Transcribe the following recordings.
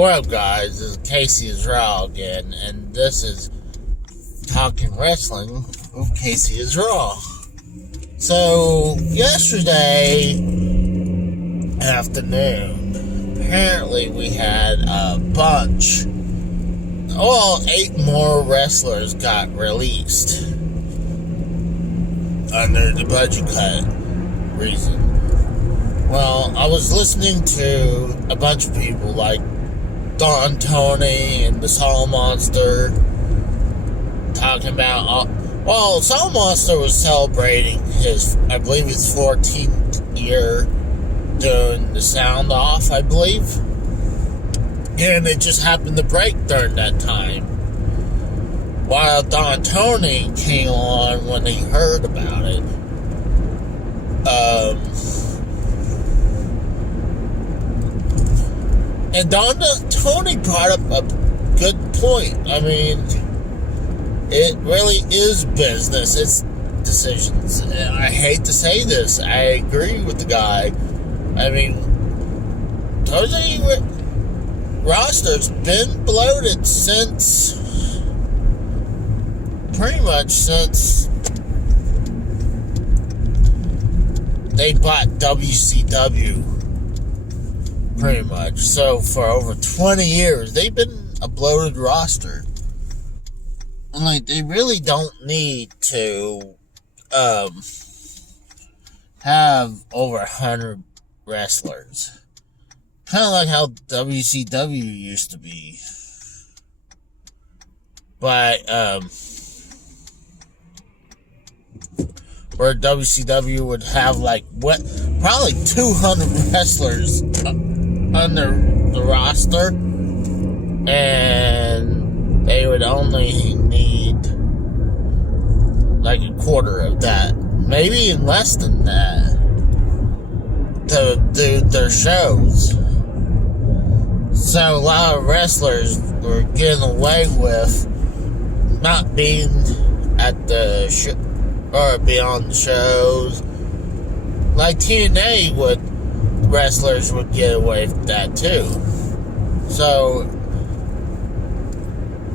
What up, guys? This is Casey Israel again, and this is Talking Wrestling with Casey Israel. So, yesterday afternoon, apparently we had a bunch, 8 more wrestlers got released under the budget cut reason. Well, I was listening to a bunch of people like Don Tony and the solomonster talking about, solomonster was celebrating his 14th year doing the sound off, I believe, and it just happened to break during that time, while Don Tony came on when he heard about it. And Tony brought up a good point. I mean, it really is business. It's decisions. And I hate to say this. I agree with the guy. I mean, WWE roster's been bloated pretty much since they bought WCW. Pretty much. So for over 20 years, they've been a bloated roster. And they really don't need to have over 100 wrestlers. Kind of like how WCW used to be. But where WCW would have probably 200 wrestlers under the roster, and they would only need a quarter of that, maybe even less than that, to do their shows. So a lot of wrestlers were getting away with not being at the show or be on the shows. Like TNA wrestlers would get away with that too. So,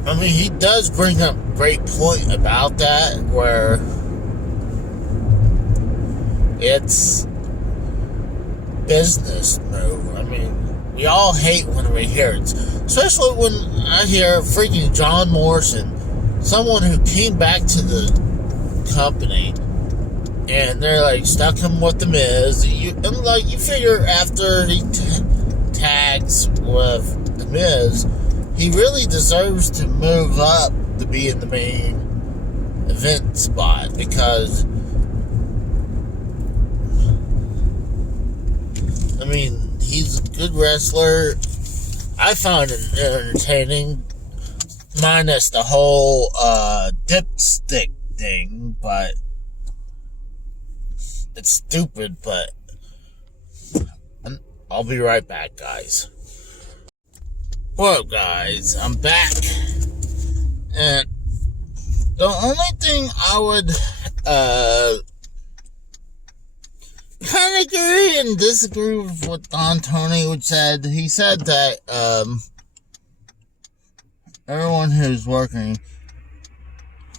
I mean, he does bring up a great point about that, where it's business move. I mean, we all hate when we hear it, especially when I hear freaking John Morrison, someone who came back to the company, and they're stuck him with the Miz. You figure after he tags with the Miz, he really deserves to move up to be in the main event spot, because I mean, he's a good wrestler. I found it entertaining, minus the whole dipstick thing, but it's stupid. But I'll be right back, guys. Well, guys, I'm back, and the only thing I would kind of agree and disagree with what Don Tony would said. He said that everyone who's working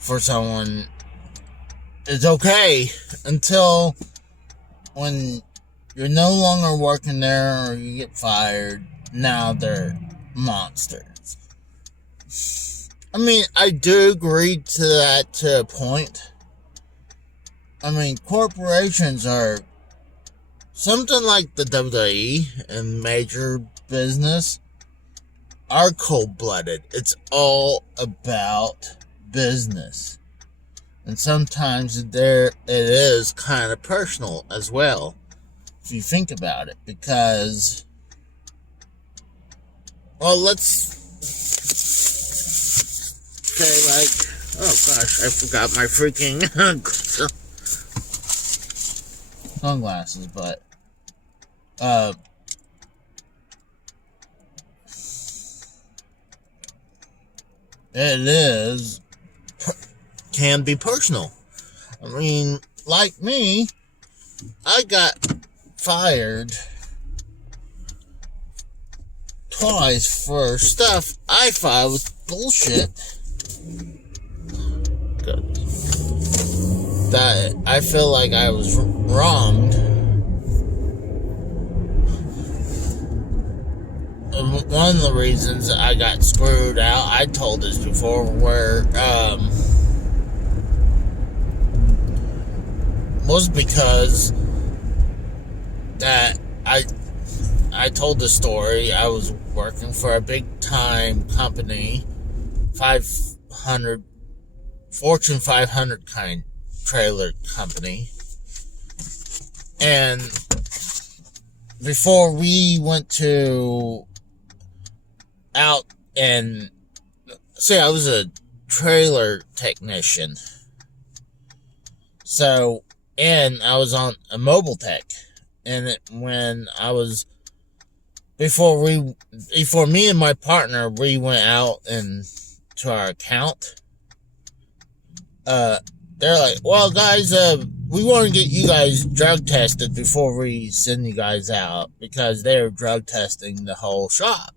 for someone is okay until when you're no longer working there or you get fired. Now they're monsters. I mean, I do agree to that to a point. I mean, corporations are something like the WWE and major business are cold-blooded. It's all about business. And sometimes it is kind of personal as well, if you think about it. Because, I forgot my freaking sunglasses, but it can be personal. I mean, like me, I got fired twice for stuff I thought was bullshit. That I feel like I was wronged. One of the reasons I got screwed out, I told this before, was because that I told the story. I was working for a big time company, Fortune 500 kind trailer company, and before we went out and see, I was a trailer technician, so, and I was on a mobile tech, and before me and my partner, we went out and to our account, they're like, well, guys, we want to get you guys drug tested before we send you guys out, because they're drug testing the whole shop.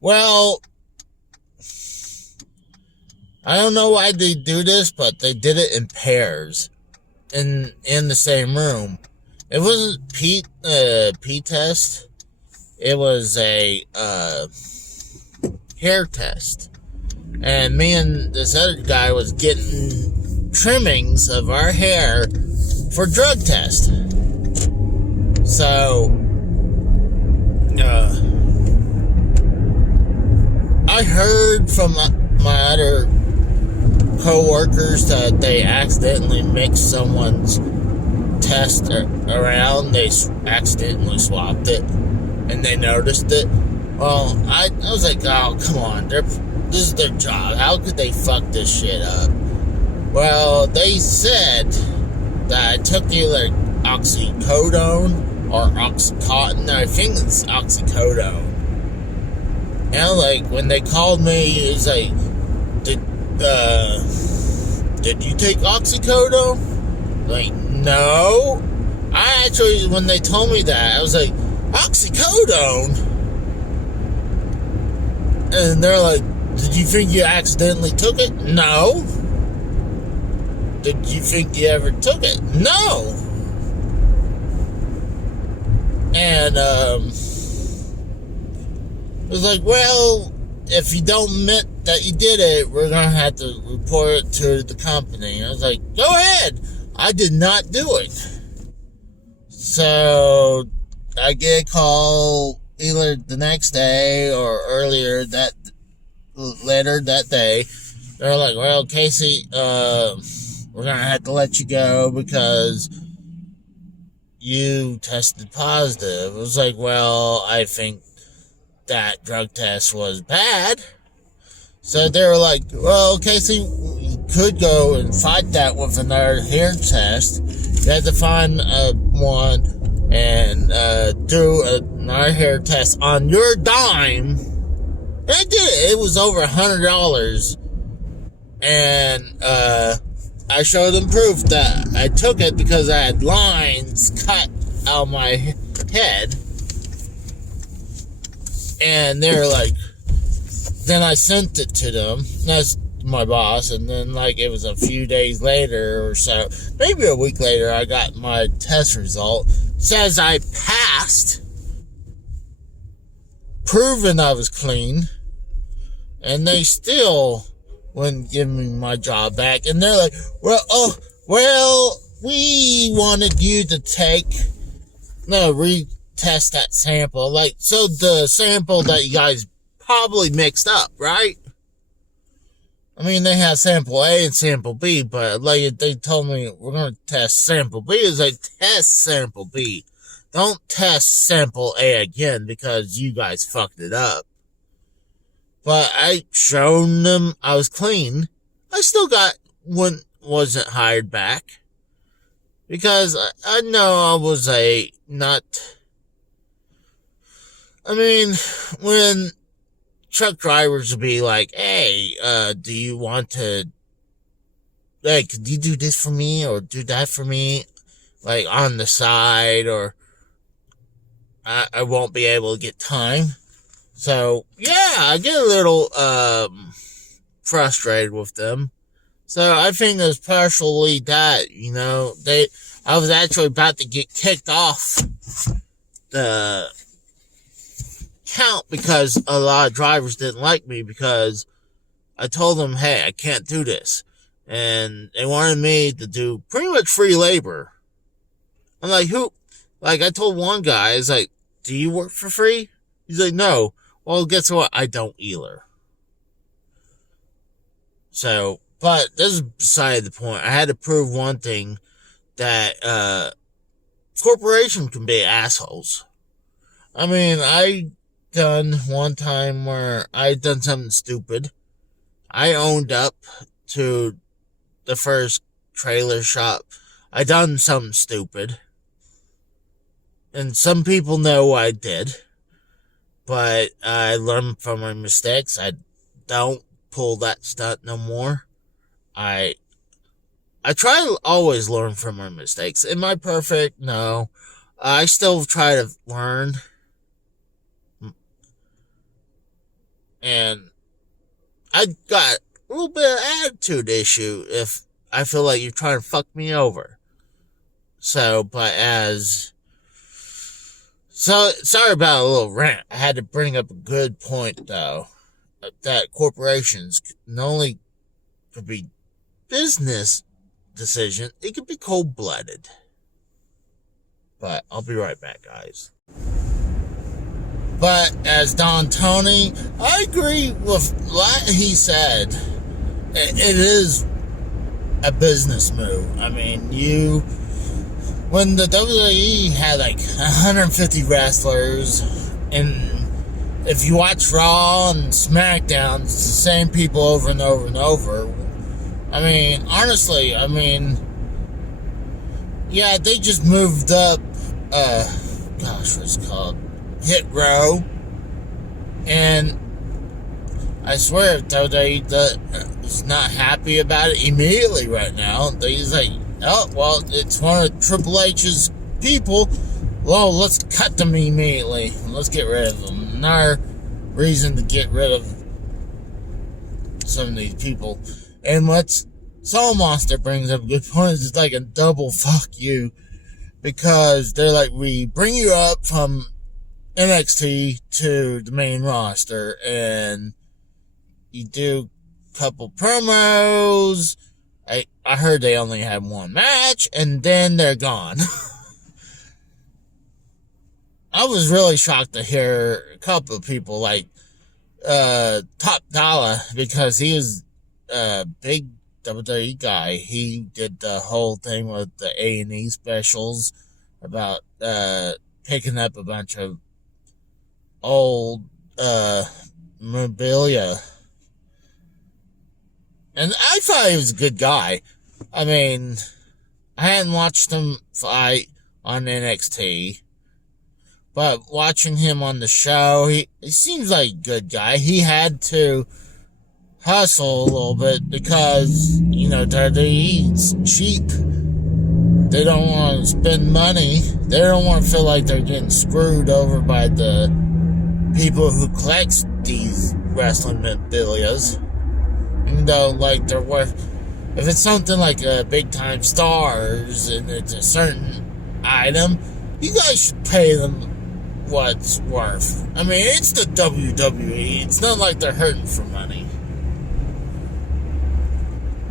Well, I don't know why they do this, but they did it in pairs in the same room. It wasn't P test. It was a hair test. And me and this other guy was getting trimmings of our hair for drug test. So, I heard from my other co-workers that they accidentally mixed someone's test around. They accidentally swapped it, and they noticed it. Well, I was like, oh, come on, this is their job. How could they fuck this shit up? Well, they said that I took either oxycodone or oxycontin. I think it's oxycodone. And like, when they called me, it was like, did you take oxycodone? Like, no. I actually, when they told me that, I was like, oxycodone? And they're like, did you think you accidentally took it? No. Did you think you ever took it? No. And, it was like, well, if you don't admit that you did it, we're going to have to report it to the company. And I was like, go ahead. I did not do it. So, I get a call either the next day or later that day. They're like, well, Casey, we're going to have to let you go because you tested positive. It was like, well, I think that drug test was bad. So they were like, well, Casey, you could go and fight that with another hair test. You had to find one and do another hair test on your dime. And I did it. It was over $100. And I showed them proof that I took it because I had lines cut out of my head. And they were like, then I sent it to them. That's my boss. And then, like, it was a few days later or so, maybe a week later, I got my test result. Says I passed, proving I was clean. And they still wouldn't give me my job back. And they're like, well, we wanted you to retest that sample. Like, so the sample that you guys probably mixed up, right? I mean, they had sample A and sample B, but like they told me we're going to test sample B. It's like, test sample B. Don't test sample A again because you guys fucked it up. But I shown them I was clean. I still wasn't hired back. Because I know I was when truck drivers would be like, hey, do you want to, like, could you do this for me or do that for me? Like, on the side, or I won't be able to get time. So, yeah, I get a little frustrated with them. So I think it's partially that, I was actually about to get kicked off the count because a lot of drivers didn't like me because I told them, hey, I can't do this. And they wanted me to do pretty much free labor. I'm like, who? Like, I told one guy, I was like, do you work for free? He's like, no. Well, guess what? I don't either. So, but this is beside the point. I had to prove one thing, that corporations can be assholes. I mean, I done one time where I done something stupid. I owned up to the first trailer shop. I done something stupid. And some people know I did. But I learned from my mistakes. I don't pull that stunt no more. I try to always learn from my mistakes. Am I perfect? No. I still try to learn. And I got a little bit of attitude issue if I feel like you're trying to fuck me over. So, sorry about a little rant. I had to bring up a good point, though. That corporations not only could be business decision, it could be cold-blooded. But I'll be right back, guys. But as Don Tony, I agree with what he said. It is a business move. I mean, when the WWE had like 150 wrestlers, and if you watch Raw and SmackDown, it's the same people over and over and over. I mean, honestly, yeah, they just moved up, what's it called? Hit Row. And I swear, if WWE is not happy about it immediately right now, he's like, oh, well, it's one of Triple H's people. Well, let's cut them immediately. Let's get rid of them. Another reason to get rid of some of these people. And what Solomonster brings up a good point is it's like a double fuck you. Because they're like, we bring you up from NXT to the main roster, and you do a couple promos. I heard they only had one match, and then they're gone. I was really shocked to hear a couple of people like Top Dollar, because he was a big WWE guy. He did the whole thing with the A&E specials about picking up a bunch of old memorabilia. And I thought he was a good guy. I mean, I hadn't watched him fight on NXT, but watching him on the show, he seems like a good guy. He had to hustle a little bit because, WWE's cheap. They don't want to spend money. They don't want to feel like they're getting screwed over by the people who collect these wrestling memorabilias. Even though, like, they're worth... If it's something like a big-time stars and it's a certain item, you guys should pay them what's worth. I mean, it's the WWE. It's not like they're hurting for money.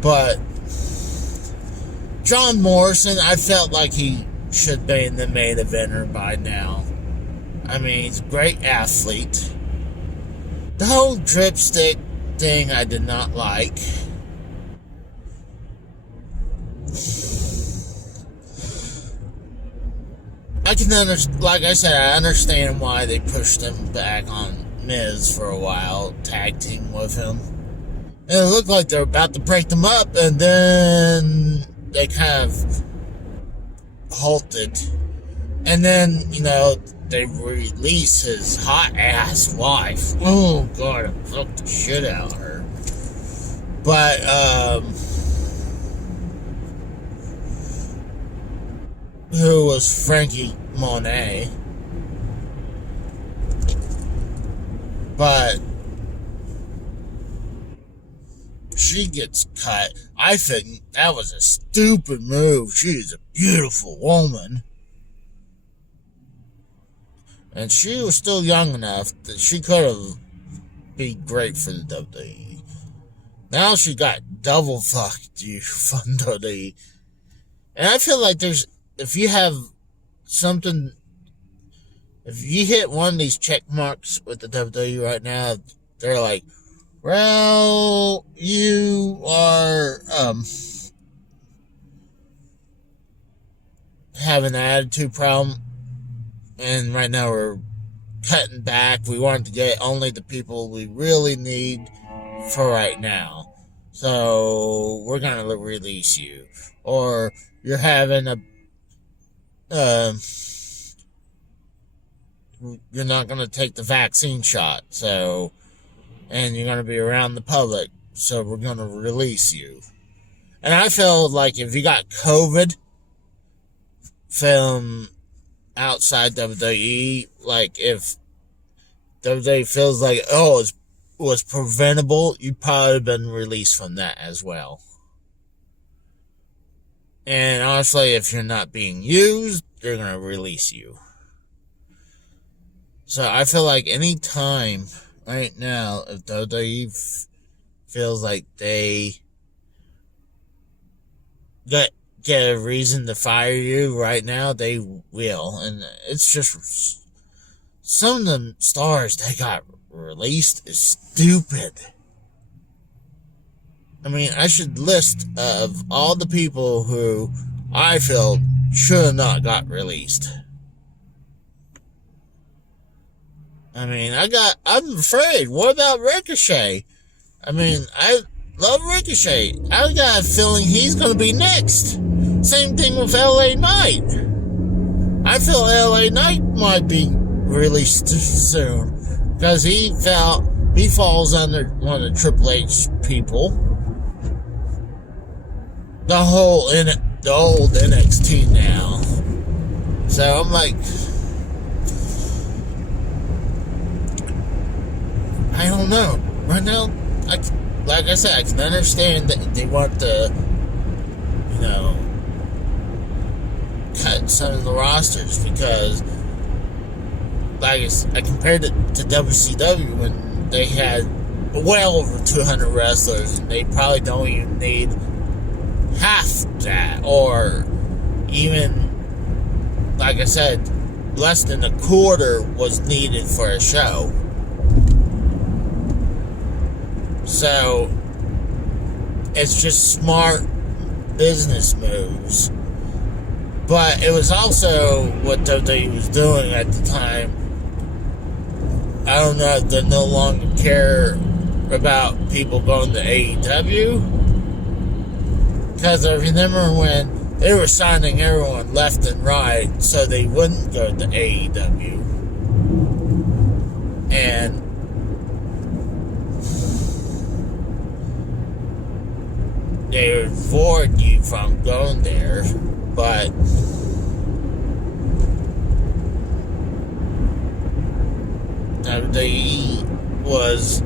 But John Morrison, I felt like he should be in the main eventer by now. I mean, he's a great athlete. The whole dripstick thing I did not like. I can understand, like I said, I understand why they pushed him back on Miz for a while, tag team with him. And it looked like they're about to break them up, and then they kind of halted. And then, they release his hot-ass wife. Oh, God, I fucked the shit out of her. But, who was Frankie Monet. But she gets cut. I think that was a stupid move. She's a beautiful woman. And she was still young enough that she could have been great for the WWE. Now she got double fucked you from WWE. And I feel like if you have something, if you hit one of these check marks with the WWE right now, they're like, well, you are having an attitude problem, and right now we're cutting back. We want to get only the people we really need for right now. So we're going to release you. Or you're having you're not going to take the vaccine shot, and you're going to be around the public, so we're going to release you. And I feel like if you got COVID from outside WWE, like if WWE feels like, it was preventable, you'd probably have been released from that as well. And honestly, if you're not being used, they're going to release you. So I feel like any time right now, if WWE feels like they get a reason to fire you right now, they will. And it's just some of the stars that got released is stupid. I mean, I should list of all the people who I feel should have not got released. I mean, I'm afraid. What about Ricochet? I mean, I love Ricochet. I got a feeling he's going to be next. Same thing with LA Knight. I feel LA Knight might be released soon, because he falls under one of the Triple H people. The old NXT now. So I'm like, I don't know. Right now, like I said, I can understand that they want to, cut some of the rosters, because, like I compared it to WCW when they had well over 200 wrestlers, and they probably don't even need half that, or even, like I said, less than a quarter was needed for a show. So it's just smart business moves. But it was also what WWE was doing at the time. I don't know if they no longer care about people going to AEW. Because I remember when they were signing everyone left and right so they wouldn't go to AEW. And they would avoid you from going there. But WWE was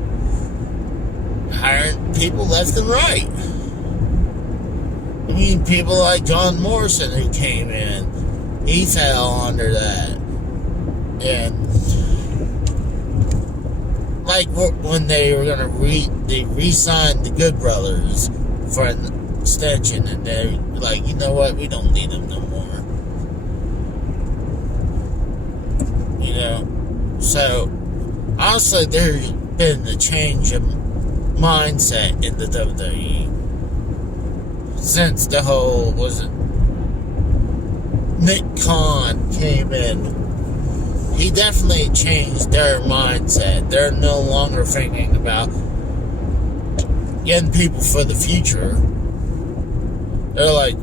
hiring people left and right. I mean, people like John Morrison who came in, he fell under that. And like when they were gonna they re-signed the Good Brothers for an extension, and they're like, you know what, we don't need them no more. So honestly, there's been a change of mindset in the WWE since the whole, Nick Khan came in. He definitely changed their mindset. They're no longer thinking about getting people for the future. They're like,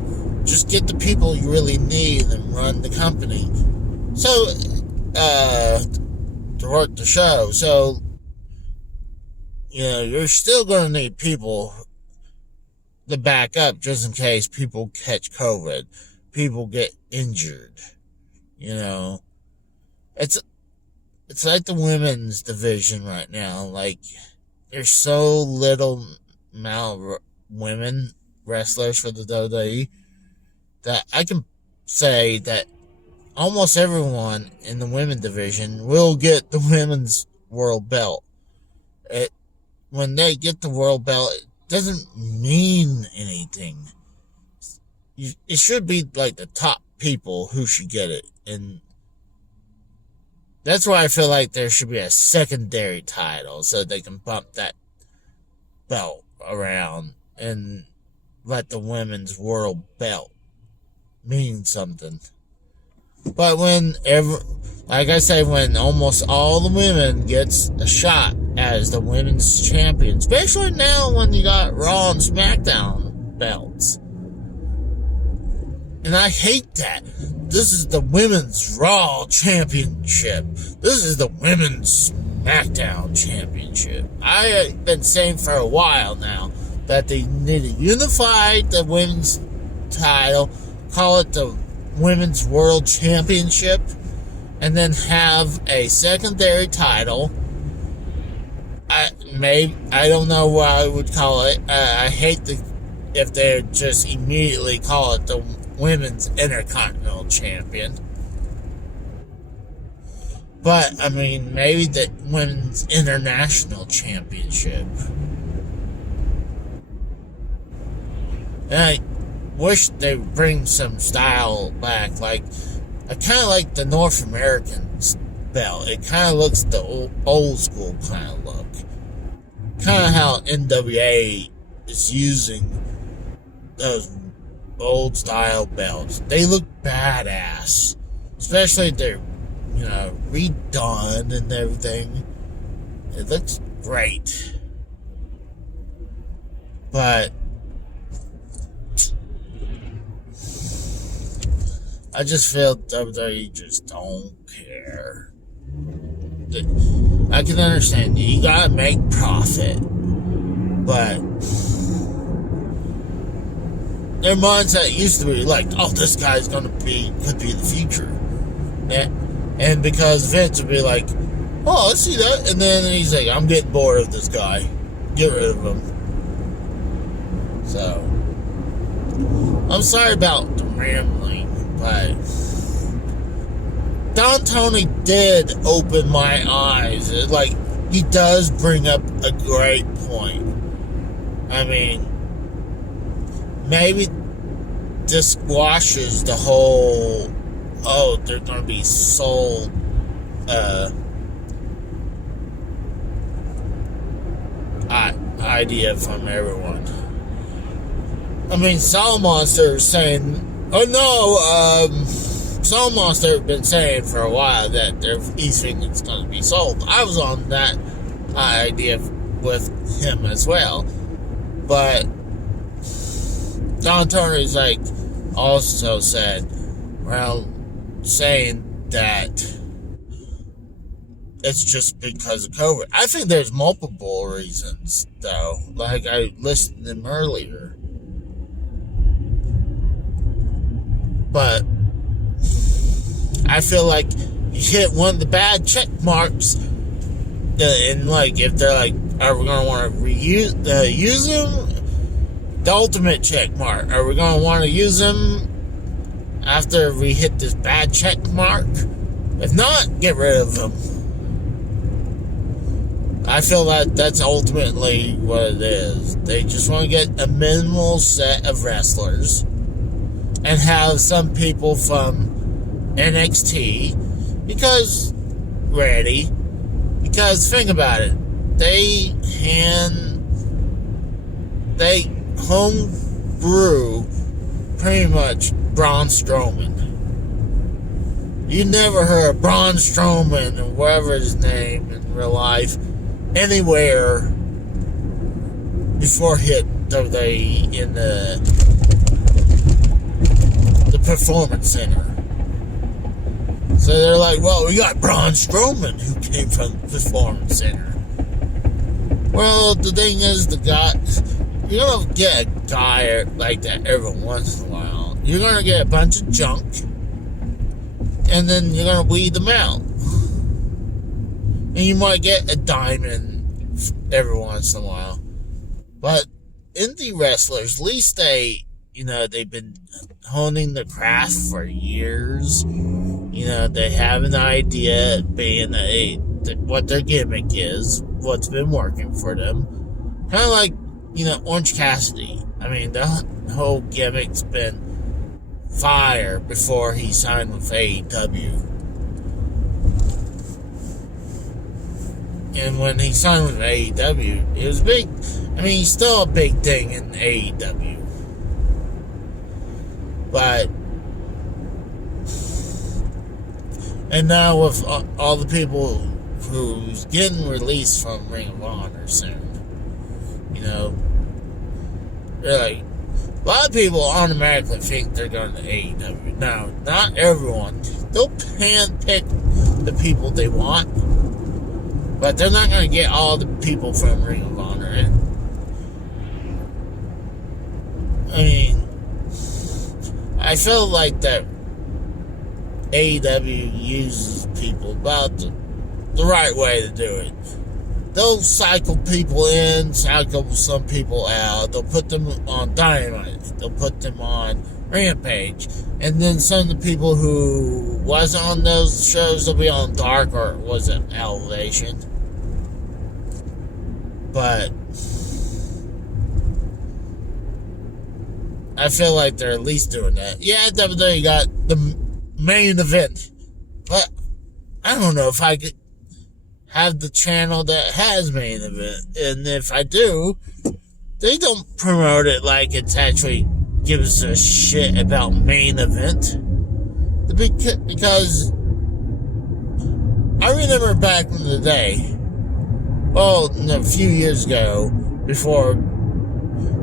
just get the people you really need and run the company. So, to work the show. So, you're still going to need people to back up just in case people catch COVID. People get injured. It's it's like the women's division right now. Like, there's so little amount of women wrestlers for the WWE that I can say that almost everyone in the women's division will get the women's world belt. When they get the world belt, it doesn't mean anything. It should be like the top people who should get it. And that's why I feel like there should be a secondary title so they can bump that belt around and let the women's world belt mean something. But like I say, when almost all the women gets a shot as the women's champion, especially now when you got Raw and SmackDown belts. And I hate that. This is the women's Raw championship. This is the women's SmackDown championship. I have been saying for a while now that they need to unify the women's title, call it the Women's World Championship, and then have a secondary title. I don't know what I would call it. I hate if they just immediately call it the Women's Intercontinental Champion. But, I mean, maybe the Women's International Championship. And I wish they would bring some style back. Like, I kind of like the North American belt. It kind of looks the old school kind of look. Kind of how NWA is using those old style belts. They look badass. Especially if they're, redone and everything. It looks great. But I just feel WWE just don't care. I can understand you gotta make profit, but their mindset used to be like, oh, this guy's could be the future. And because Vince would be like, oh, I see that. And then he's like, I'm getting bored of this guy. Get rid of him. So, I'm sorry about the rambling, but Don Tony did open my eyes. Like, he does bring up a great point. I mean, maybe this squashes the whole, they're going to be sold idea from everyone. I mean, solomonster is saying, solomonster have been saying for a while that he's thinking it's going to be sold. I was on that idea with him as well. But Don Turner's also said, saying that it's just because of COVID. I think there's multiple reasons, though. Like I listed them earlier. But I feel like you hit one of the bad check marks, and if they're like, are we going to want to use them? The ultimate check mark. Are we going to want to use them after we hit this bad check mark? If not, get rid of them. I feel like that's ultimately what it is. They just want to get a minimal set of wrestlers and have some people from NXT because think about it, they homebrew pretty much Braun Strowman. You never heard Braun Strowman or whatever his name in real life anywhere before hit WWE in the Performance Center. So they're like, well, we got Braun Strowman who came from the Performance Center. Well, the thing is, you're going to get a guy like that every once in a while. You're going to get a bunch of junk, and then you're going to weed them out. And you might get a diamond every once in a while. But indie wrestlers, at least they've been honing the craft for years. They have an idea being what their gimmick is, what's been working for them. Kind of like, Orange Cassidy. I mean, the whole gimmick's been fire before he signed with AEW. And when he signed with AEW, it was big. I mean, he's still a big thing in AEW. But, and now with all the people who's getting released from Ring of Honor soon, they're like, a lot of people automatically think they're going to AEW. Now, not everyone. They'll handpick the people they want, but they're not going to get all the people from Ring of Honor in. I mean, I feel like that AEW uses people about the right way to do it. They'll cycle people in, cycle some people out. They'll put them on Dynamite. They'll put them on Rampage. And then some of the people who wasn't on those shows, they'll be on Dark, or was it Elevation? But I feel like they're at least doing that. Yeah, WWE got the main event. But I don't know if I could have the channel that has main event. And if I do, they don't promote it like it's actually gives a shit about main event. Because I remember back in the day, well, a few years ago, before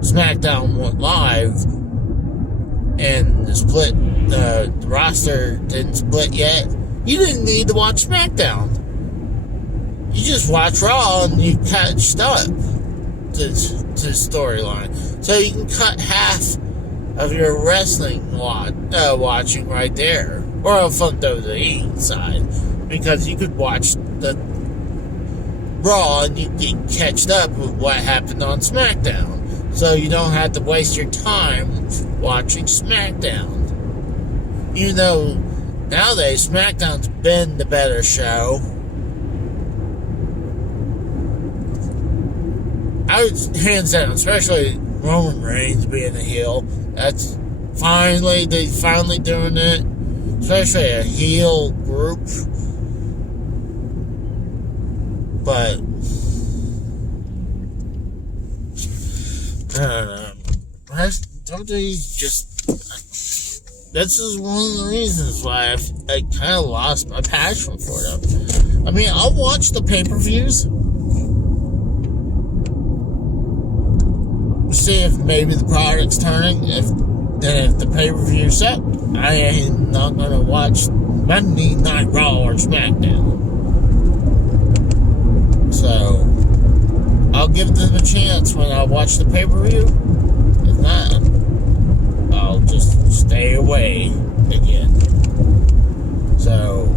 SmackDown went live and the roster didn't split yet, you didn't need to watch SmackDown. You just watch Raw and you catch up to storyline. So you can cut half of your wrestling watching right there. Or from the WWE side. Because you could watch the Raw and you get catched up with what happened on SmackDown. So you don't have to waste your time watching SmackDown. Even though nowadays SmackDown's been the better show. I would, hands down, especially Roman Reigns being a heel. That's they finally doing it. Especially a heel group. But I don't know. WWE's just, this is one of the reasons why I kind of lost my passion for them. I mean, I'll watch the pay-per-views. See if maybe the product's turning. If the pay-per-view set, I ain't not gonna watch Monday Night Raw or SmackDown. So I'll give them a chance when I watch the pay-per-view. If not, I'll just stay away again. So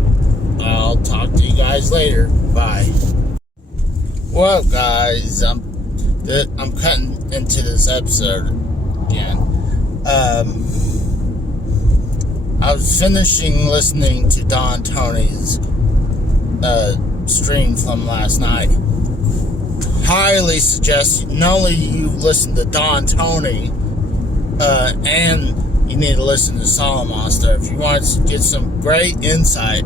I'll talk to you guys later. Bye. Well, guys, I'm cutting into this episode again. I was finishing listening to Don Tony's stream from last night. Highly suggest not only you listen to Don Tony, and you need to listen to Solomonster if you want to get some great insight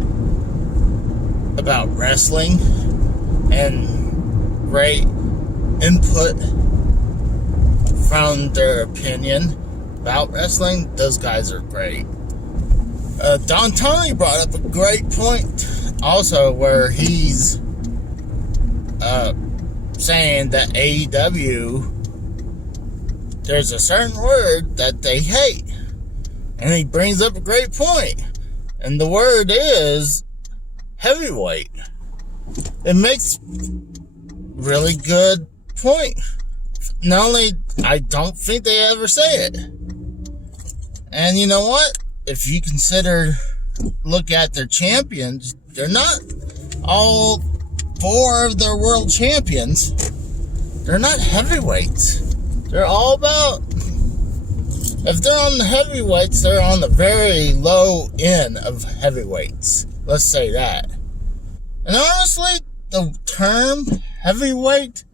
about wrestling and great input from their opinion about wrestling. Those guys are great. Don Tony brought up a great point also, where he's saying that AEW, there's a certain word that they hate, and he brings up a great point, and the word is heavyweight. It makes really good point. Not only, I don't think they ever say it. And you know what? If you look at their champions, they're not all 4 of their world champions, they're not heavyweights. They're all about, if they're on the heavyweights, they're on the very low end of heavyweights. Let's say that. And honestly, the term heavyweight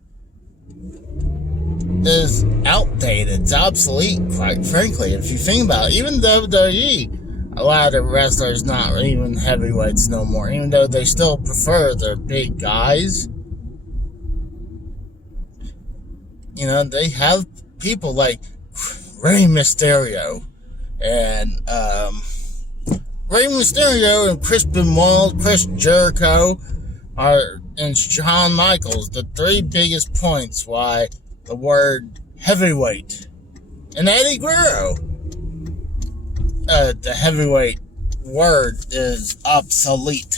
is outdated. It's obsolete, quite frankly. If you think about it, even WWE, a lot of the wrestlers not even heavyweights no more, even though they still prefer their big guys. You know, they have people like Rey Mysterio and Chris Benoit, Chris Jericho and Shawn Michaels, the 3 biggest points why the word heavyweight. And Eddie Guerrero, the heavyweight word is obsolete.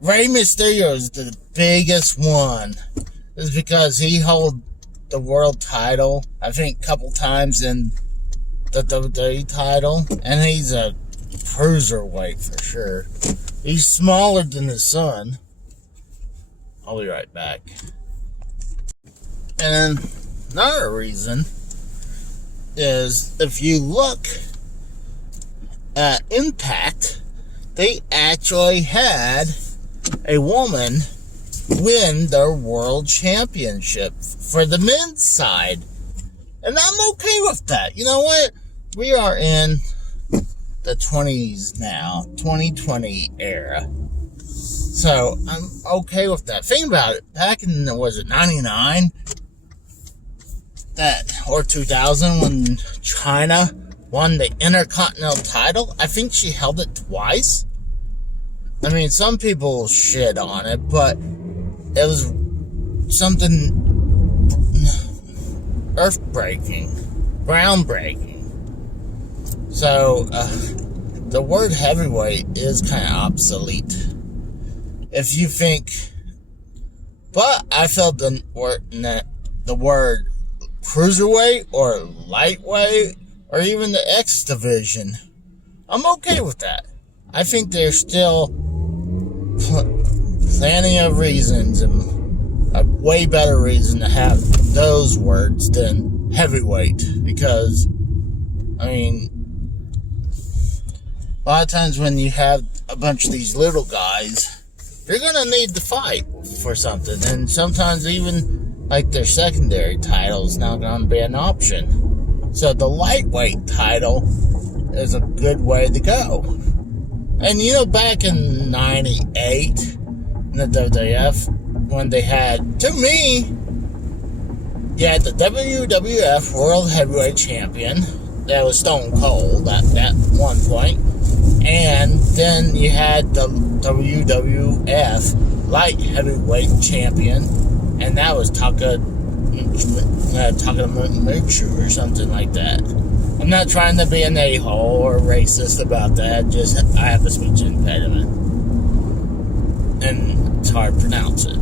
Rey Mysterio is the biggest one. Is because he held the world title, I think, a couple times in the WWE title, and he's a cruiserweight for sure. He's smaller than his son. I'll be right back. And another reason is if you look at Impact, they actually had a woman win their world championship for the men's side. And I'm okay with that. You know what? We are in the 20s now, 2020 era. So I'm okay with that. Think about it. Back in, was it 99? Or 2000 when China won the Intercontinental title? I think she held it twice. I mean, some people shit on it, but it was something earth-breaking, groundbreaking. So, the word heavyweight is kind of obsolete. If you think, but I felt the word cruiserweight or lightweight or even the X division, I'm okay with that. I think there's still plenty of reasons, and a way better reason to have those words than heavyweight, because, I mean, a lot of times when you have a bunch of these little guys, you're gonna need to fight for something, and sometimes even like their secondary title is not gonna be an option. So the lightweight title is a good way to go. And you know, back in 98, in the WWF, when they had, to me, you had the WWF World Heavyweight Champion, that was Stone Cold at that one point, and then you had the WWF Light Heavyweight Champion, and that was Takamitsu or something like that. I'm not trying to be an a-hole or racist about that, just I have a speech impediment. And it's hard to pronounce it.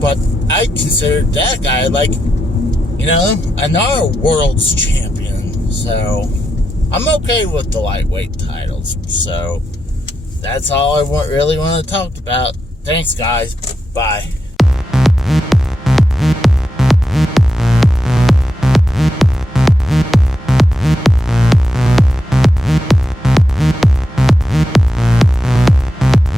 But I consider that guy like, you know, another world's champion. So, I'm okay with the lightweight titles. So, that's all I really want to talk about. Thanks, guys. Bye.